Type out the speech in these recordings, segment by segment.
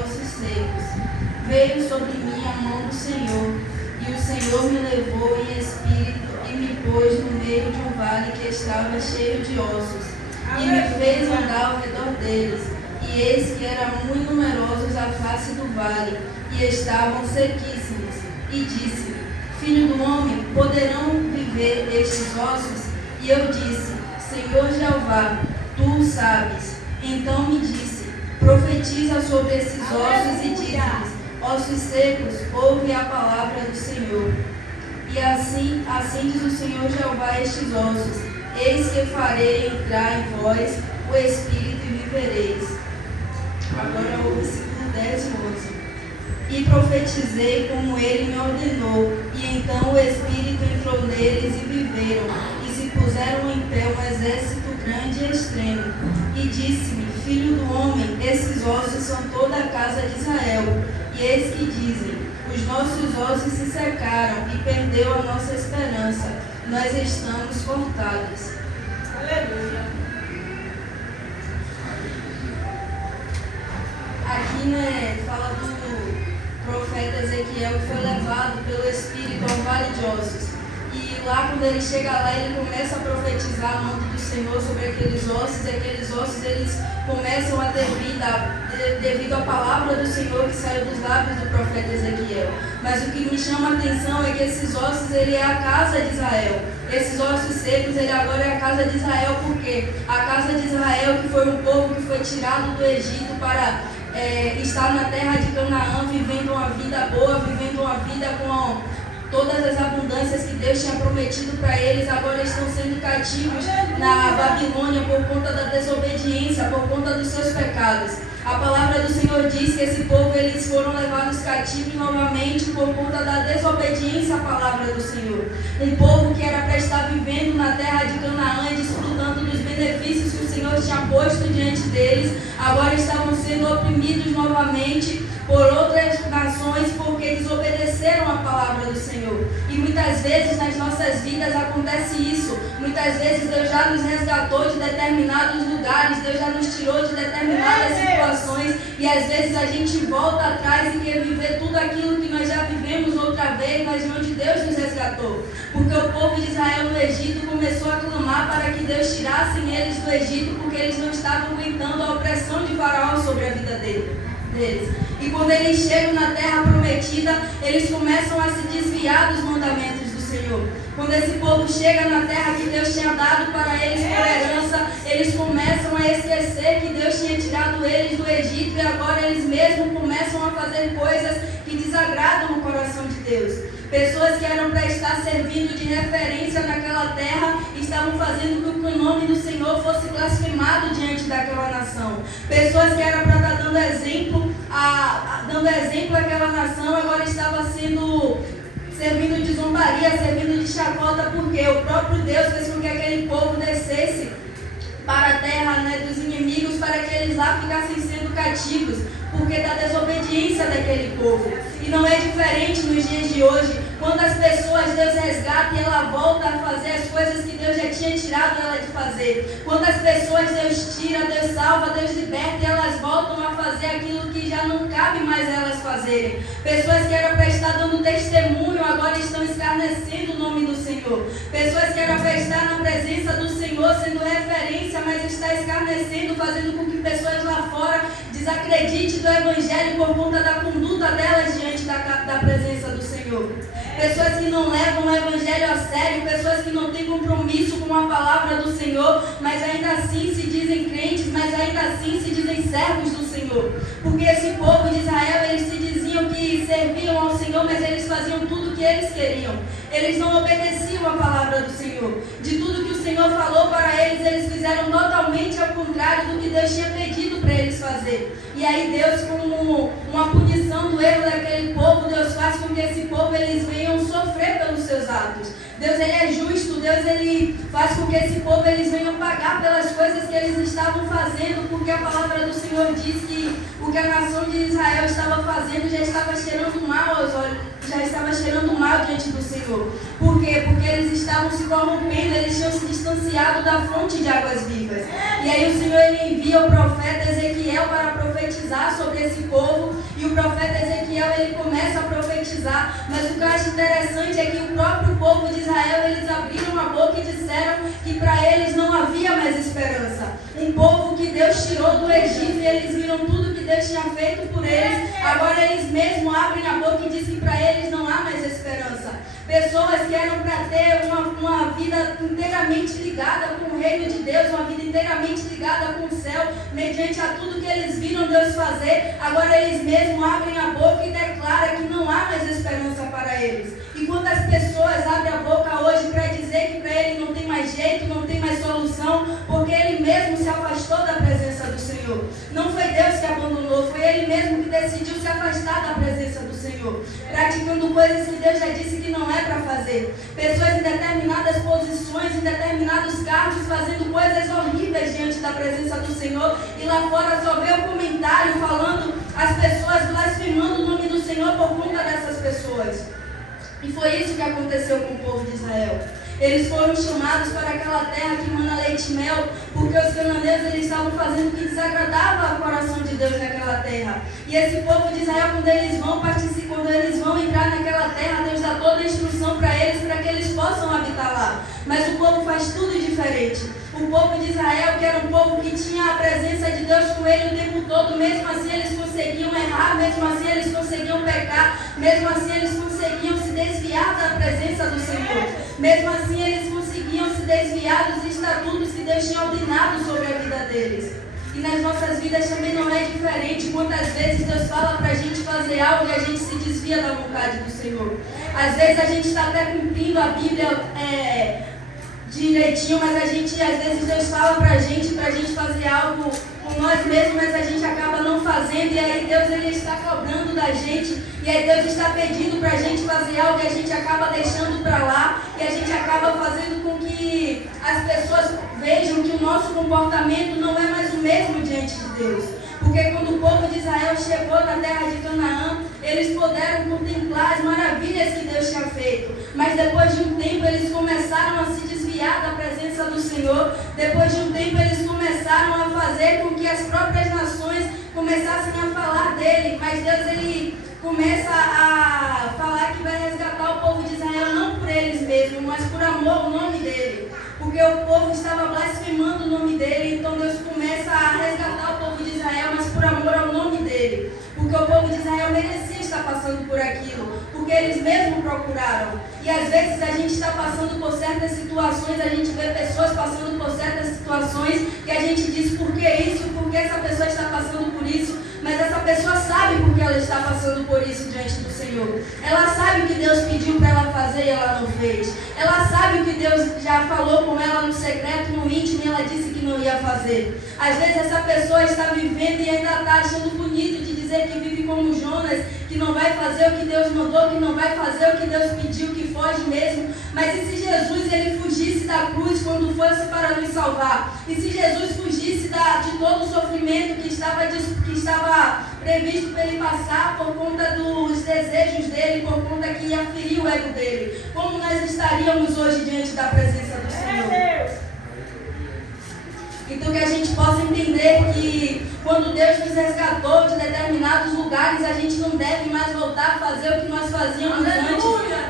ossos secos. Veio sobre mim a mão do Senhor, e o Senhor me levou em espírito e me pôs no meio de um vale que estava cheio de ossos, e me fez andar ao redor deles. E eis que eram muito numerosos à face do vale, e estavam sequíssimos. E disse: Filho do homem, poderão viver estes ossos? E eu disse: Senhor Jeová, tu o sabes. Então me disse: Profetiza sobre esses ossos e dize-lhes: Ossos secos, ouve a palavra do Senhor. E assim diz o Senhor Jeová a estes ossos: Eis que farei entrar em vós o Espírito e vivereis. Agora o versículo 10 e 11. E profetizei como ele me ordenou, e então o Espírito entrou neles e viveram, e se puseram em pé um exército grande e extremo. E disse-me: Filho do homem, esses ossos são toda a casa de Israel. E eis que dizem: Os nossos ossos se secaram, e perdeu a nossa esperança. Nós estamos cortados. Aleluia. Aqui, fala do profeta Ezequiel, que foi levado pelo Espírito ao vale de ossos. E lá, quando ele chega lá, ele começa a profetizar a mão do Senhor sobre aqueles ossos, e aqueles ossos eles começam a ter vida devido à palavra do Senhor que saiu dos lábios do profeta Ezequiel. Mas o que me chama a atenção é que esses ossos, ele é a casa de Israel. Esses ossos secos, ele agora é a casa de Israel, porque a casa de Israel, que foi um povo que foi tirado do Egito para estar na terra de Canaã, vivendo uma vida boa, vivendo uma vida com todas as abundâncias que Deus tinha prometido para eles, agora estão sendo cativos na Babilônia por conta da desobediência, por conta dos seus pecados. A palavra do Senhor diz que esse povo, eles foram levados cativos novamente por conta da desobediência à palavra do Senhor. Um povo que era para estar vivendo na terra de Canaã e desfrutando dos benefícios que o Senhor tinha posto diante deles, agora estavam sendo oprimidos novamente por outras nações porque desobedeceram a palavra do Senhor. E muitas vezes nas nossas vidas acontece isso. Muitas vezes Deus já nos resgatou de determinados lugares, Deus já nos tirou de determinadas situações, e às vezes a gente volta atrás e quer viver tudo aquilo que nós já vivemos outra vez, mas de onde Deus nos resgatou. Porque o povo de Israel no Egito começou a clamar para que Deus tirasse eles do Egito, porque eles não estavam aguentando a opressão de Faraó sobre a vida deles. E quando eles chegam na terra prometida, eles começam a se desviar dos mandamentos do Senhor. Quando esse povo chega na terra que Deus tinha dado para eles por herança, eles começam a esquecer que Deus tinha tirado eles do Egito, e agora eles mesmos começam a fazer coisas que desagradam o coração de Deus. Pessoas que eram para estar servindo de referência naquela terra estavam fazendo com que o nome do Senhor fosse blasfemado diante daquela nação. Pessoas que eram para estar dando exemplo àquela nação, agora estava servindo de zombaria, servindo de chacota, porque o próprio Deus fez com que aquele povo descesse para a terra, dos inimigos, para que eles lá ficassem sendo cativos, porque da desobediência daquele povo. E não é diferente nos dias de hoje, quando as pessoas Deus resgata e ela volta a fazer as coisas que Deus já tinha tirado ela de fazer. Quando as pessoas Deus tira, Deus salva, Deus liberta, e elas voltam a fazer aquilo que já não cabe mais elas fazerem. Pessoas que eram para estar dando testemunho, agora estão escarnecendo o nome do Senhor. Pessoas que eram para estar na presença do Senhor, sendo referência, mas está escarnecendo, fazendo com que pessoas lá fora desacreditem do Evangelho por conta da conduta delas diante da presença do Senhor. Pessoas que não levam o Evangelho a sério, pessoas que não têm compromisso com a palavra do Senhor, mas ainda assim se dizem crentes, mas ainda assim se dizem servos do Senhor. Porque esse povo de Israel, eles se diziam que serviam ao Senhor, mas eles faziam tudo o que eles queriam. Eles não obedeciam a palavra do Senhor. De tudo que o Senhor falou para eles, eles fizeram totalmente ao contrário do que Deus tinha pedido para eles fazer. E aí Deus, como uma punição do erro daquele povo, Deus faz com que esse povo eles venham sofrer pelos seus atos. Deus, ele é justo. Deus, ele faz com que esse povo eles venham pagar pelas coisas que eles estavam fazendo, porque a palavra do Senhor diz que o que a nação de Israel estava fazendo já estava cheirando mal aos olhos, já estava cheirando mal diante do Senhor. Por quê? Porque eles estavam se corrompendo, eles tinham se distanciado da fonte de águas vivas. E aí o Senhor, ele envia o profeta Ezequiel para profetizar profetizar sobre esse povo, e o profeta Ezequiel ele começa a profetizar, mas o que eu acho interessante é que o próprio povo de Israel, eles abriram a boca e disseram que para eles não havia mais esperança. Um povo que Deus tirou do Egito e eles viram tudo que Deus tinha feito por eles, agora eles mesmos abrem a boca e dizem que para eles não há mais esperança. Pessoas que eram para ter uma vida inteiramente ligada com o reino de Deus, uma vida inteiramente ligada com o céu, mediante a tudo que eles viram Deus fazer, agora eles mesmos abrem a boca e declaram que não há mais esperança para eles. E quantas pessoas abrem a boca hoje para dizer que para ele não tem mais jeito, não tem mais solução, porque ele mesmo se afastou da presença do Senhor. Não foi Deus que abandonou, foi ele mesmo que decidiu se afastar da presença do Senhor, praticando coisas que Deus já disse que não é para fazer. Pessoas em determinadas posições, em determinados cargos, fazendo coisas horríveis diante da presença do Senhor, e lá fora só vê o comentário falando, as pessoas blasfemando o nome do Senhor por conta dessas pessoas. E foi isso que aconteceu com o povo de Israel. Eles foram chamados para aquela terra que mana leite e mel, porque os cananeus eles estavam fazendo o que desagradava ao coração de Deus naquela terra. E esse povo de Israel, quando eles vão entrar naquela terra, Deus dá toda a instrução para que eles possam habitar lá. Mas o povo faz tudo diferente. O povo de Israel, que era um povo que tinha a presença de Deus com ele o tempo todo, mesmo assim eles conseguiam errar, mesmo assim eles conseguiam pecar, mesmo assim eles conseguiam se desviar da presença do Senhor. Mesmo assim eles conseguiam se desviar dos estatutos que Deus tinha ordenado sobre a vida deles. E nas nossas vidas também não é diferente. Quantas vezes Deus fala para a gente fazer algo e a gente se desvia da vontade do Senhor. Às vezes a gente está até cumprindo a Bíblia direitinho, mas às vezes Deus fala pra gente fazer algo com nós mesmos, mas a gente acaba não fazendo, e aí Deus ele está cobrando da gente, e aí Deus está pedindo pra gente fazer algo e a gente acaba deixando pra lá, e a gente acaba fazendo com que as pessoas vejam que o nosso comportamento não é mais o mesmo diante de Deus. Porque quando o povo de Israel chegou na terra de Canaã, eles puderam contemplar as maravilhas que Deus tinha feito. Mas depois de um tempo eles começaram a se desviar da presença do Senhor. Depois de um tempo eles começaram a fazer com que as próprias nações começassem a falar dele. Mas Deus ele começa a falar que vai resgatar o povo de Israel não por eles mesmos, mas por amor ao nome dele. Porque o povo estava blasfemando o nome dele, então Deus começa a resgatar o povo de Israel, mas por amor ao nome dele. Porque o povo de Israel merecia estar passando por aquilo, porque eles mesmos procuraram. E às vezes a gente está passando por certas situações, a gente vê pessoas passando por certas situações, e a gente diz por que isso, por que essa pessoa está passando por isso, mas essa pessoa sabe por que ela está passando por isso diante do Senhor. Ela sabe o que Deus pediu para ela fazer e ela não fez. Ela sabe o que Deus já falou com ela no secreto, no íntimo, e ela disse que não ia fazer. Às vezes essa pessoa está vivendo e ainda está achando bonito de dizer que vive como Jonas, que não vai fazer o que Deus mandou, que não vai fazer o que Deus pediu, que foge mesmo. Mas e se Jesus ele fugisse da cruz quando fosse para nos salvar? E se Jesus fugisse de todo o sofrimento que estava previsto para ele passar por conta dos desejos dele, por conta que ia ferir o ego dele? Como nós estaríamos hoje diante da presença do Senhor? Então que a gente possa entender que quando Deus nos resgatou de determinados lugares, a gente não deve mais voltar a fazer o que nós fazíamos antes.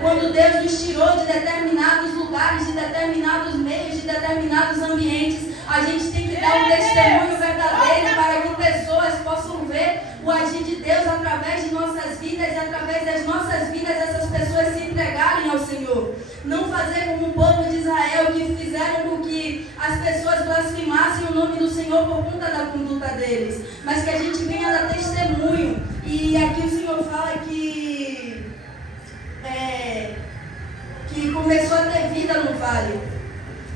Quando Deus nos tirou de determinados lugares, de determinados meios, de determinados ambientes, a gente tem que dar um testemunho verdadeiro para que pessoas possam ver o agir de Deus através de nossas vidas, e através das nossas vidas essas pessoas se entregarem ao Senhor. Não fazer como o povo de Israel, que fizeram com que as pessoas blasfemassem o nome do Senhor por conta da conduta deles, mas que a gente venha dar testemunho. E aqui o Senhor fala que começou a ter vida no vale.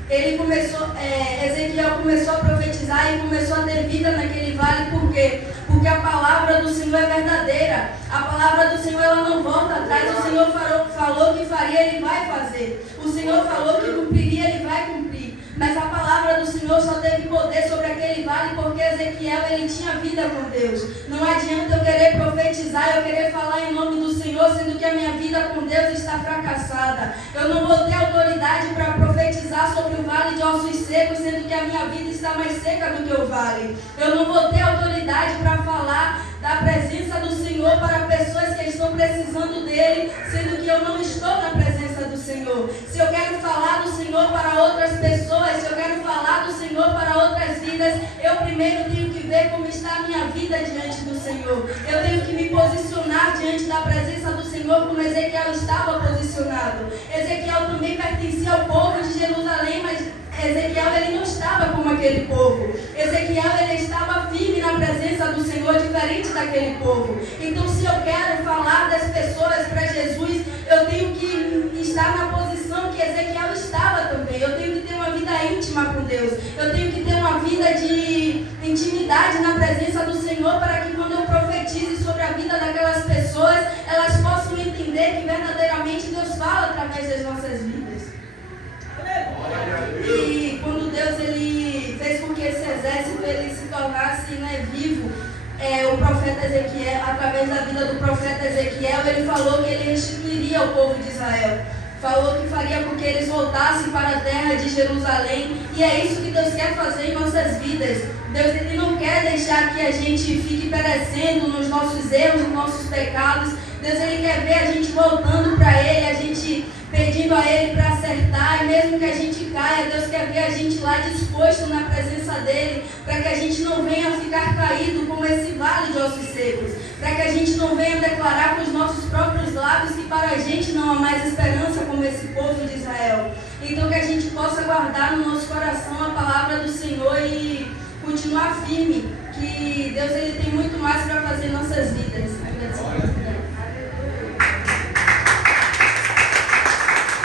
Ezequiel começou a profetizar e começou a ter vida naquele vale. Por quê? Porque a palavra do Senhor é verdadeira. A palavra do Senhor ela não volta atrás. O Senhor falou que faria, Ele vai fazer. O Senhor falou que cumpriria, Ele vai cumprir. Mas a palavra do Senhor só teve poder sobre aquele vale porque Ezequiel ele tinha vida com Deus. Não adianta eu querer profetizar, eu querer falar em nome do Senhor Senhor, sendo que a minha vida com Deus está fracassada. Eu não vou ter autoridade para profetizar sobre o vale de ossos secos, sendo que a minha vida está mais seca do que o vale. Eu não vou ter autoridade para falar da presença do Senhor para pessoas que estão precisando dele, sendo que eu não estou na presença do Senhor. Se eu quero falar do Senhor para outras pessoas, se eu quero falar do Senhor para outras vidas, eu primeiro tenho que ver como está a minha vida diante do Senhor. Eu tenho que me posicionar diante da presença do Senhor como Ezequiel estava posicionado. Ezequiel também pertencia ao povo de Jerusalém, mas Ezequiel ele não estava como aquele povo. Ezequiel ele estava firme na presença do Senhor, diferente daquele povo. Então, se eu quero falar das pessoas para Jesus, eu tenho que estar na posição que Ezequiel estava também. Eu tenho que ter uma vida íntima com Deus. Eu tenho que ter uma vida de intimidade na presença do Senhor, para que quando eu profetize sobre a vida daquelas pessoas, elas possam entender que verdadeiramente Deus fala através das nossas vidas. E quando Deus ele fez com que esse exército ele se tornasse vivo, o profeta Ezequiel, através da vida do profeta Ezequiel, ele falou que ele restituiria o povo de Israel. Falou que faria com que eles voltassem para a terra de Jerusalém. E é isso que Deus quer fazer em nossas vidas. Deus ele não quer deixar que a gente fique perecendo nos nossos erros, nos nossos pecados. Deus ele quer ver a gente voltando para Ele, a gente pedindo a Ele para acertar. E mesmo que a gente caia, Deus quer ver a gente lá disposto na presença dEle, para que a gente não venha ficar caído como esse vale de ossos secos. Para que a gente não venha declarar com os nossos próprios lábios que para a gente não há mais esperança como esse povo de Israel. Então que a gente possa guardar no nosso coração a palavra do Senhor e continuar firme, que Deus ele tem muito mais para fazer em nossas vidas.